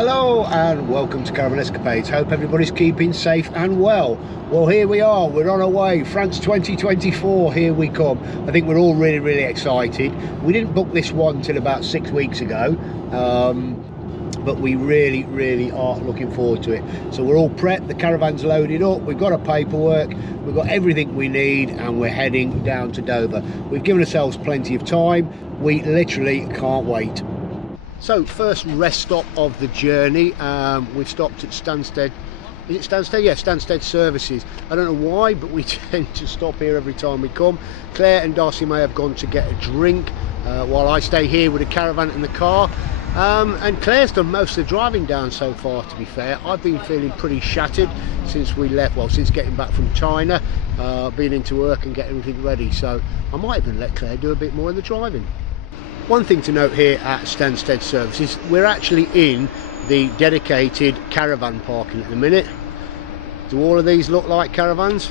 Hello and welcome to Caravan Escapades. Hope everybody's keeping safe and well. Well, here we are, we're on our way. France 2024, here we come. I think we're all really excited. We didn't book this one till about 6 weeks ago, but we really are looking forward to it. So we're all prepped, the caravan's loaded up, we've got our paperwork, we've got everything we need, and we're heading down to Dover. We've given ourselves plenty of time. We literally can't wait. So first rest stop of the journey, we've stopped at Stansted. Is it Stansted? Yeah, Stansted Services. I don't know why, but we tend to stop here every time we come. Claire and Darcy may have gone to get a drink while I stay here with the caravan and the car. And Claire's done most of the driving down so far, to be fair. I've been feeling pretty shattered since we left, well, since getting back from China, being into work and getting everything ready. So I might even let Claire do a bit more of the driving. One thing to note here at Stansted Services, we're actually in the dedicated caravan parking at the minute. Do all of these look like caravans?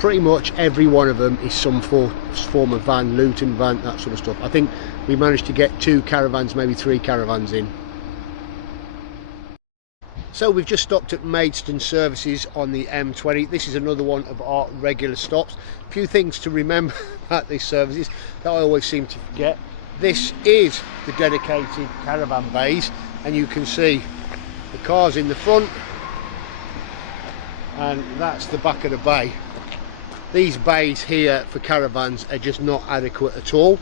Pretty much every one of them is some form of van, Luton van, that sort of stuff. I think we managed to get 2 caravans, maybe 3 caravans in. So we've just stopped at Maidstone Services on the M20. This is another one of our regular stops. A few things to remember about these services that I always seem to forget. This is the dedicated caravan bays, and you can see the cars in the front, and that's the back of the bay. These bays here for caravans are just not adequate at all.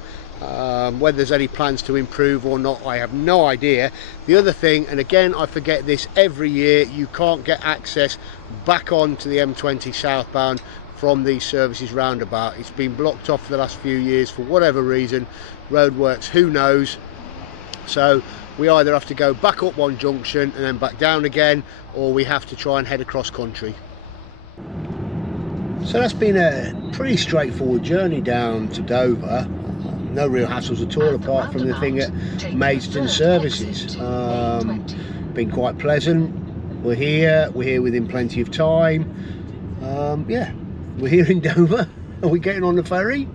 Whether there's any plans to improve or not, I have no idea. The other thing, and again I forget this every year, you can't get access back onto the M20 southbound from these services roundabout. It's been blocked off for the last few years for whatever reason, roadworks, who knows. So we either have to go back up one junction and then back down again, or we have to try and head across country. So that's been a pretty straightforward journey down to Dover. No real hassles at all, apart from the thing at Maidstone Services. Been quite pleasant. We're here within plenty of time. Yeah, we're here in Dover. Are we getting on the ferry?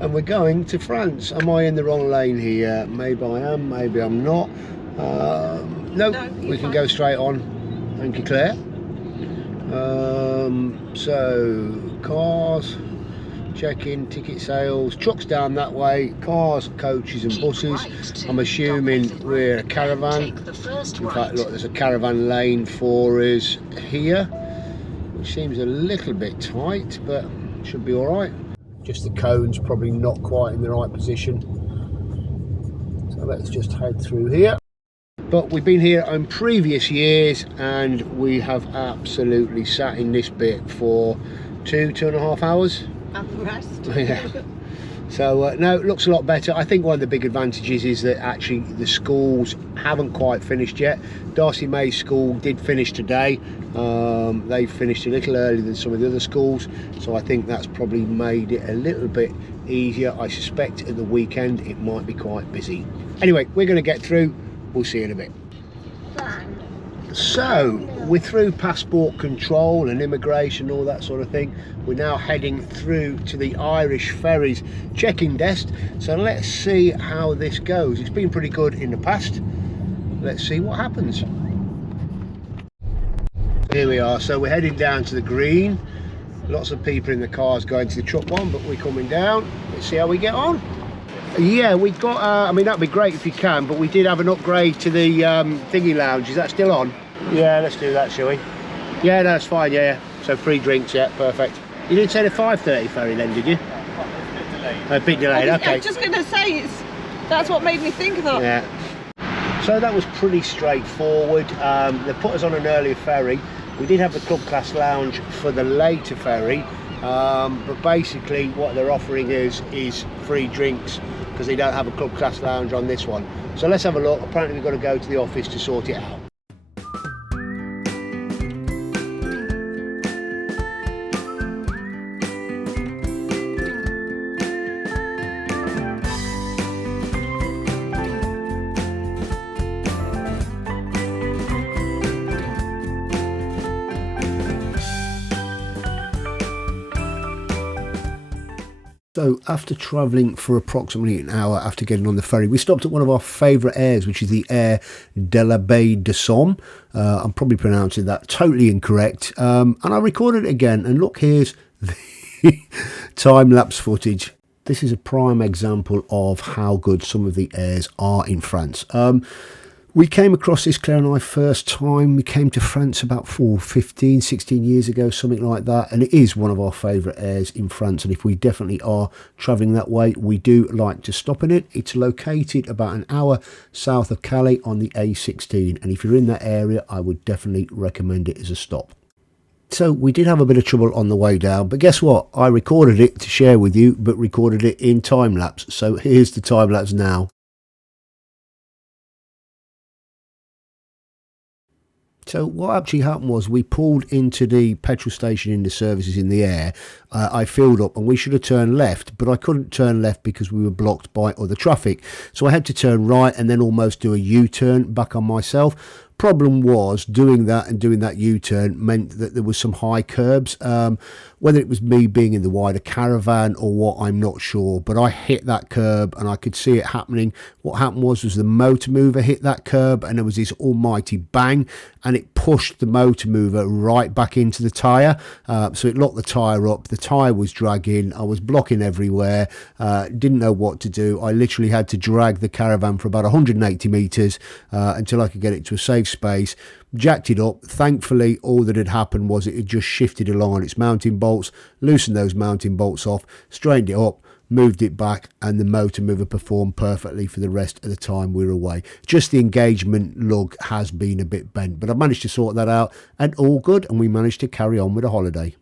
And we're going to France. Am I in the wrong lane here? Maybe I am, maybe I'm not. No, we can go straight on. Thank you, Claire. So cars, check-in, ticket sales, trucks down that way, cars, coaches and buses. I'm assuming we're a caravan. In fact, look, there's a caravan lane for us here, which seems a little bit tight, but should be all right. Just the cone's probably not quite in the right position. So let's just head through here. But we've been here on previous years and we have absolutely sat in this bit for 2.5 hours. And the rest. Yeah. So no, it looks a lot better. I think one of the big advantages is that actually the schools haven't quite finished yet. Darcy May's school did finish today. They finished a little earlier than some of the other schools, so I think that's probably made it a little bit easier. I suspect at the weekend it might be quite busy. Anyway, we're going to get through. We'll see you in a bit. So we're through passport control and immigration, all that sort of thing. We're now heading through to the Irish ferries check-in desk. So let's see how this goes. It's been pretty good in the past. Let's see what happens. Here we are. So we're heading down to the green. Lots of people in the cars going to the truck one, but we're coming down. Let's see how we get on. Yeah, we got, I mean, that'd be great if you can, but we did have an upgrade to the thingy lounge. Is that still on? Yeah, let's do that, shall we? Yeah, no, that's fine, yeah. So free drinks, yeah, perfect. You didn't say the 5:30 ferry then, did you? A bit delayed, okay. I was just going to say, that's what made me think of that. Yeah. So that was pretty straightforward. They put us on an earlier ferry. We did have the club class lounge for the later ferry, but basically what they're offering is free drinks, because they don't have a club class lounge on this one. So let's have a look. Apparently we've got to go to the office to sort it out. So after travelling for approximately an hour after getting on the ferry, we stopped at one of our favourite aires, which is the Aire de la Baie de Somme. I'm probably pronouncing that totally incorrect. And I recorded it again, and look, here's the time-lapse footage. This is a prime example of how good some of the aires are in France. We came across this, Claire and I, first time. We came to France about 15, 16 years ago, something like that. And it is one of our favourite aires in France. And if we definitely are travelling that way, we do like to stop in it. It's located about an hour south of Calais on the A16. And if you're in that area, I would definitely recommend it as a stop. So we did have a bit of trouble on the way down, but guess what? I recorded it to share with you, but recorded it in time-lapse. So here's the time-lapse now. So what actually happened was we pulled into the petrol station in the services in the Aire. I filled up and we should have turned left, but I couldn't turn left because we were blocked by other traffic. So I had to turn right and then almost do a U-turn back on myself. Problem was doing that U-turn meant that there was some high curbs. Whether it was me being in the wider caravan or what, I'm not sure, but I hit that curb and I could see it happening. What happened was the motor mover hit that curb and there was this almighty bang, and it pushed the motor mover right back into the tyre. So it locked the tyre up. The tyre was dragging. I was blocking everywhere. Didn't know what to do. I literally had to drag the caravan for about 180 metres until I could get it to a safe space. Jacked it up. Thankfully, all that had happened was it had just shifted along on its mounting bolts, loosened those mounting bolts off, straightened it up, moved it back, and the motor mover performed perfectly for the rest of the time we were away. Just the engagement lug has been a bit bent, but I managed to sort that out and all good, and we managed to carry on with the holiday.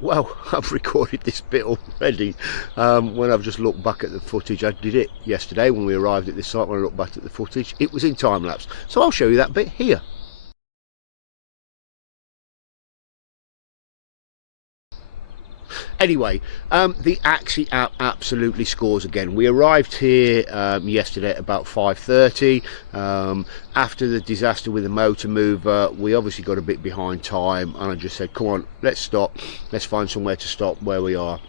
Well, I've recorded this bit already. When I've just looked back at the footage, I did it yesterday when we arrived at this site. When I looked back at the footage, it was in time lapse, so I'll show you that bit here. Anyway, the Axe app absolutely scores again. We arrived here yesterday at about 5:30. After the disaster with the motor mover, we obviously got a bit behind time, and I just said, come on, let's stop, let's find somewhere to stop where we are.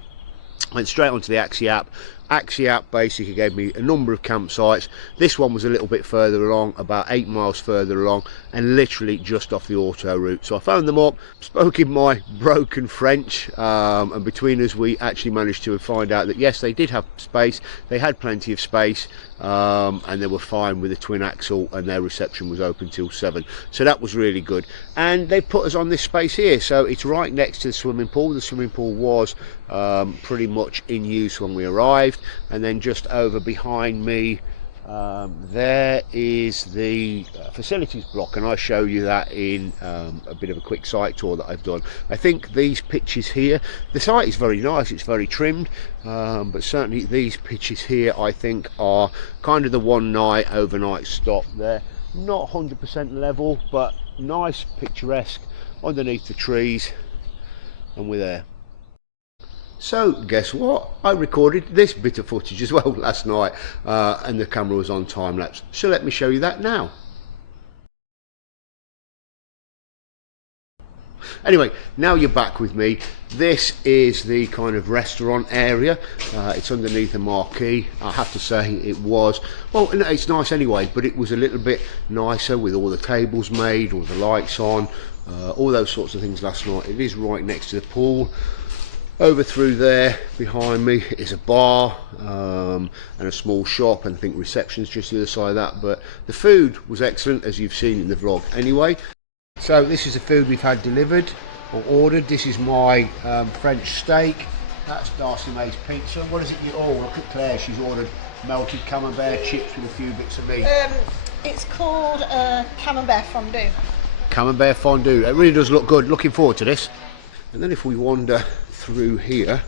Went straight onto the Axe app, Axiat basically gave me a number of campsites. This one was a little bit further along, about 8 miles further along, and literally just off the auto route. So I phoned them up, spoke in my broken French, and between us we actually managed to find out that yes, they did have space, they had plenty of space, and they were fine with a twin axle, and their reception was open till 7. So that was really good. And they put us on this space here, so it's right next to the swimming pool. The swimming pool was pretty much in use when we arrived. And then just over behind me there is the facilities block, and I'll show you that in a bit of a quick site tour that I've done. I think these pitches here, the site is very nice, it's very trimmed, but certainly these pitches here I think are kind of the one night overnight stop. They're not 100% level, but nice, picturesque underneath the trees, and we're there. So guess what, I recorded this bit of footage as well last night, and the camera was on time-lapse, so let me show you that now. Anyway, now you're back with me. This is the kind of restaurant area. It's underneath a marquee. I have to say it was, well, it's nice anyway, but it was a little bit nicer with all the tables made, all the lights on, all those sorts of things last night. It is right next to the pool. Over through there behind me is a bar and a small shop, and I think reception's just the other side of that, but the food was excellent, as you've seen in the vlog anyway. So this is the food we've had delivered or ordered. This is my French steak. That's Darcy May's pizza. What is it you, oh look at Claire, she's ordered melted camembert chips with a few bits of meat. It's called camembert fondue. Camembert fondue, it really does look good, looking forward to this. And then if we wander through here,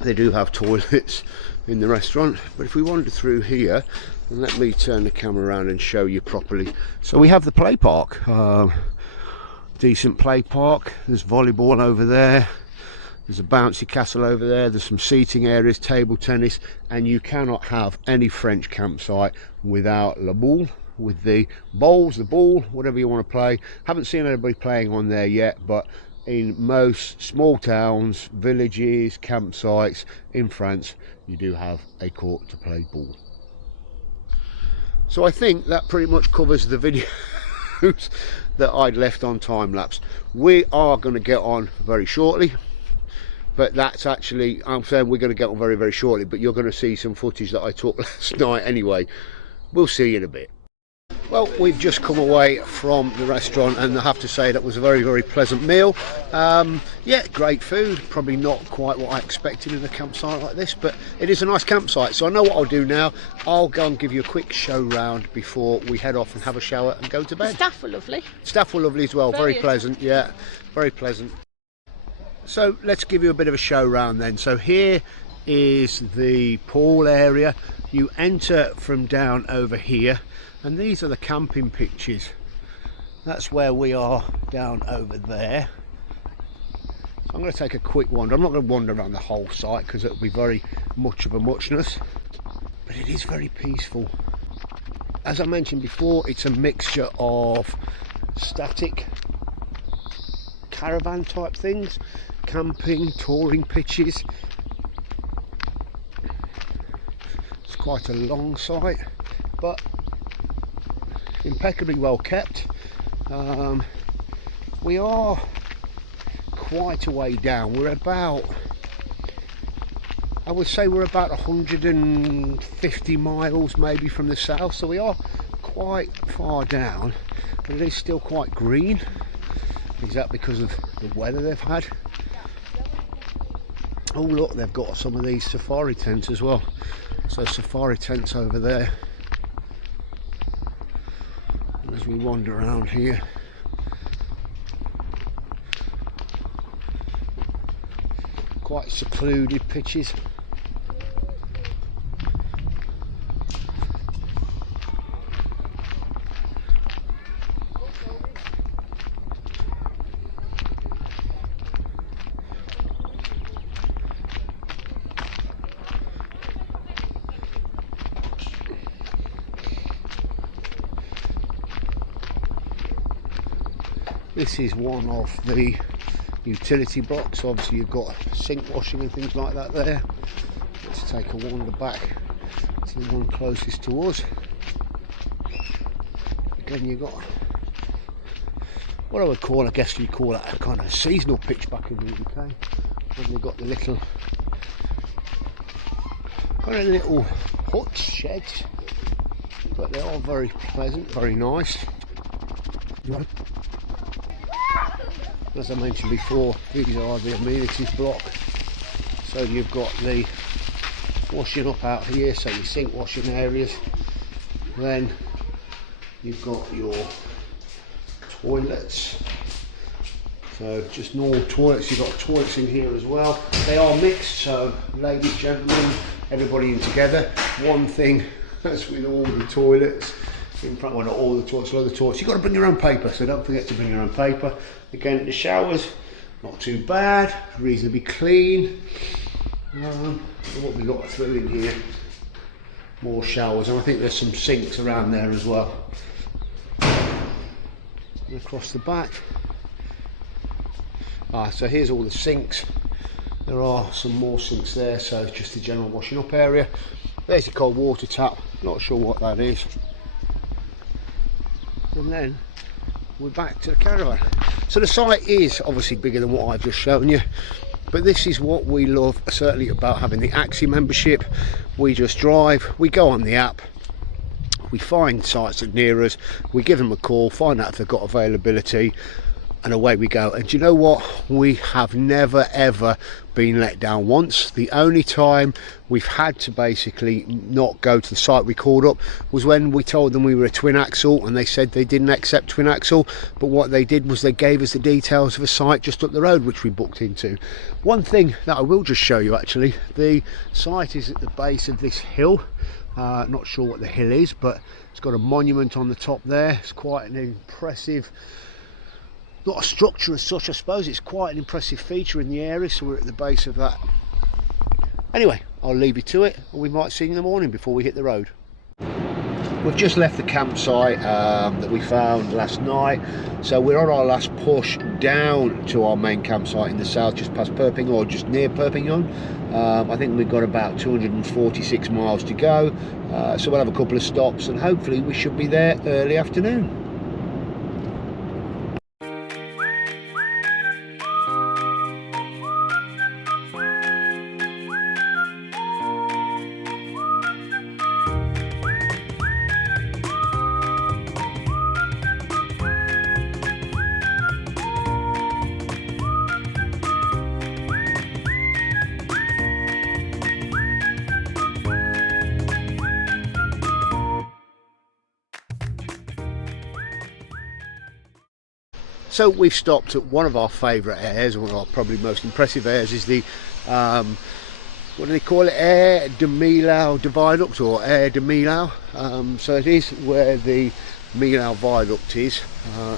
they do have toilets in the restaurant, but if we wander through here, and let me turn the camera around and show you properly. So we have the play park, decent play park. There's volleyball over there, there's a bouncy castle over there, there's some seating areas, table tennis, and you cannot have any French campsite without la boule, with the bowls, the ball, whatever you want to play. Haven't seen anybody playing on there yet, but in most small towns, villages, campsites in France, you do have a court to play ball. So I think that pretty much covers the videos that I'd left on time-lapse. We are going to get on very shortly, but that's actually, I'm saying we're going to get on very, very shortly, but you're going to see some footage that I took last night anyway. We'll see you in a bit. Well, we've just come away from the restaurant, and I have to say that was a very, very pleasant meal. Yeah, great food, probably not quite what I expected in a campsite like this, but it is a nice campsite. So I know what I'll do now. I'll go and give you a quick show round before we head off and have a shower and go to bed. The staff were lovely. Staff were lovely as well, very pleasant, yeah, very pleasant. So let's give you a bit of a show round then. So here is the pool area. You enter from down over here, and these are the camping pitches. That's where we are, down over there. So I'm going to take a quick wander. I'm not going to wander around the whole site because it'll be very much of a muchness, but it is very peaceful. As I mentioned before, it's a mixture of static caravan type things, camping, touring pitches. It's quite a long site, but impeccably well kept. We are quite a way down. We're about, I would say we're about 150 miles maybe from the south, so we are quite far down, but it is still quite green. Is that because of the weather they've had? Oh look, they've got some of these safari tents as well. So safari tents over there. As we wander around here, quite secluded pitches. This is one of the utility blocks. Obviously you've got sink washing and things like that there. Let's take a wander back to the one closest to us. Again, you've got what I would call, I guess you call that a kind of seasonal pitch back in the UK. And they've got the little kind of little huts, sheds, but they are very pleasant, very nice. As I mentioned before, these are the amenities block. So you've got the washing up out here, so your sink washing areas. Then you've got your toilets. So just normal toilets. You've got toilets in here as well. They are mixed, so ladies, gentlemen, everybody in together. One thing that's with all the toilets, in front, well not all the toilets, a lot of the toilets, you've got to bring your own paper, so don't forget to bring your own paper. Again, the showers, not too bad, reasonably clean. What we got through in here, more showers, and I think there's some sinks around there as well. And across the back, so here's all the sinks. There are some more sinks there, so it's just the general washing up area. There's your cold water tap, not sure what that is. And then we're back to the caravan. So the site is obviously bigger than what I've just shown you, but this is what we love certainly about having the Axi membership. We just drive, we go on the app, we find sites that near us, we give them a call, find out if they've got availability, and away we go. And do you know what? We have never ever been let down once. The only time we've had to basically not go to the site we called up was when we told them we were a twin axle, and they said they didn't accept twin axle, but what they did was they gave us the details of a site just up the road which we booked into. One thing that I will just show you, actually, the site is at the base of this hill. Not sure what the hill is, but it's got a monument on the top there. It's quite an impressive, not a structure as such, I suppose. It's quite an impressive feature in the area, so we're at the base of that. Anyway, I'll leave you to it, and we might see you in the morning before we hit the road. We've just left the campsite that we found last night, so we're on our last push down to our main campsite in the south, just past Perpignan, or just near Perpignan. I think we've got about 246 miles to go, so we'll have a couple of stops, and hopefully we should be there early afternoon. So we've stopped at one of our favourite airs, one of our probably most impressive airs is the, what do they call it, Aire de Millau Viaduct, or Aire de Millau. So it is where the Millau Viaduct is.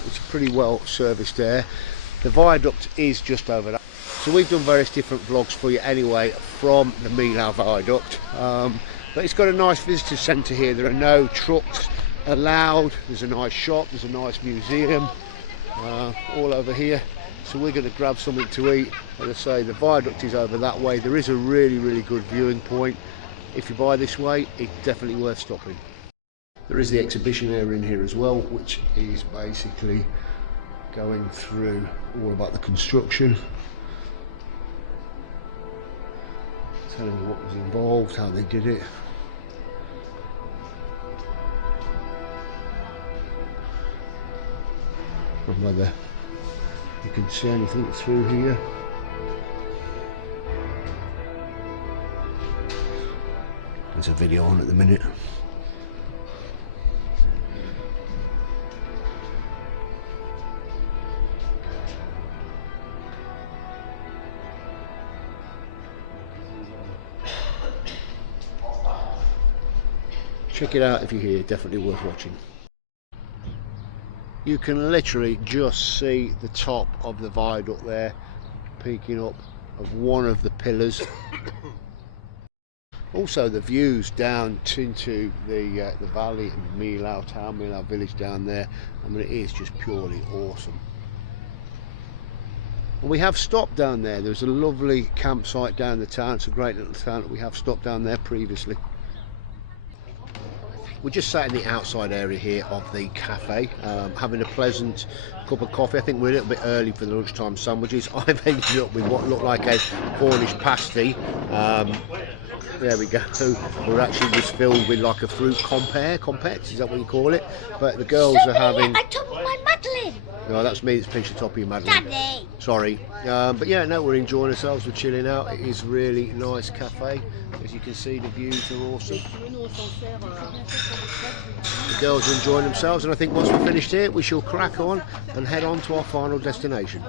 It's a pretty well serviced air. The viaduct is just over that. So we've done various different vlogs for you anyway from the Millau Viaduct. But it's got a nice visitor centre here. There are no trucks allowed. There's a nice shop, there's a nice museum. All over here, so we're going to grab something to eat. As I say, the viaduct is over that way. There is a really good viewing point. If you buy this way, it's definitely worth stopping. There is the exhibition area in here as well, which is basically going through all about the construction, telling you what was involved, how they did it. And whether you can see anything through here. There's a video on at the minute. Check it out if you're here, definitely worth watching. You can literally just see the top of the viaduct there, peeking up of one of the pillars. Also the views down into the valley and Millau town, Millau village down there. I mean, it is just purely awesome. And we have stopped down there. There's a lovely campsite down the town. It's a great little town that we have stopped down there previously. We're just sat in the outside area here of the cafe, having a pleasant cup of coffee. I think we're a little bit early for the lunchtime sandwiches. I've ended up with what looked like a Cornish pasty. There we go. We're actually just filled with like a fruit compete, is that what you call it? But the girls are having... I took my Madeline. No, that's me that's pinched the top of your Madeline. Daddy. Sorry. But yeah, no, we're enjoying ourselves. We're chilling out. It is really nice cafe. As you can see, the views are awesome. The girls are enjoying themselves, and I think once we're finished here, we shall crack on and head on to our final destination.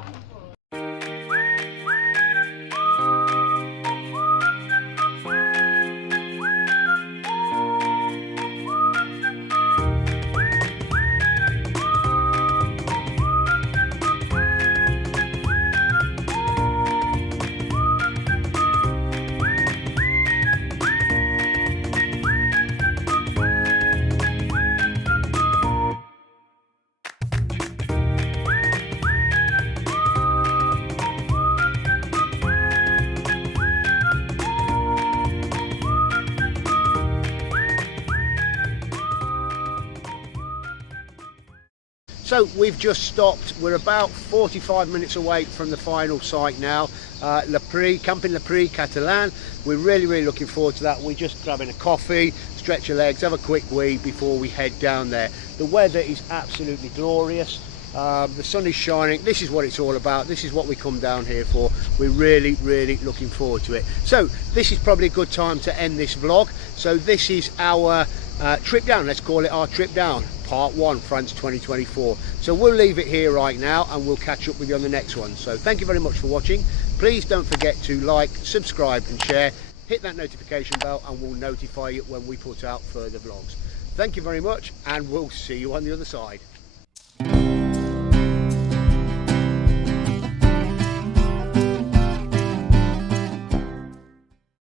So we've just stopped. We're about 45 minutes away from the final site now. Camping Le Prix Catalan. We're really looking forward to that. We're just grabbing a coffee, stretch your legs, have a quick wee before we head down there. The weather is absolutely glorious. The sun is shining. This is what it's all about. This is what we come down here for. We're really looking forward to it. So this is probably a good time to end this vlog. So this is our trip down. Let's call it our trip down. Part 1, France 2024. So we'll leave it here right now and we'll catch up with you on the next one. So thank you very much for watching. Please don't forget to like, subscribe and share. Hit that notification bell and we'll notify you when we put out further vlogs. Thank you very much and we'll see you on the other side.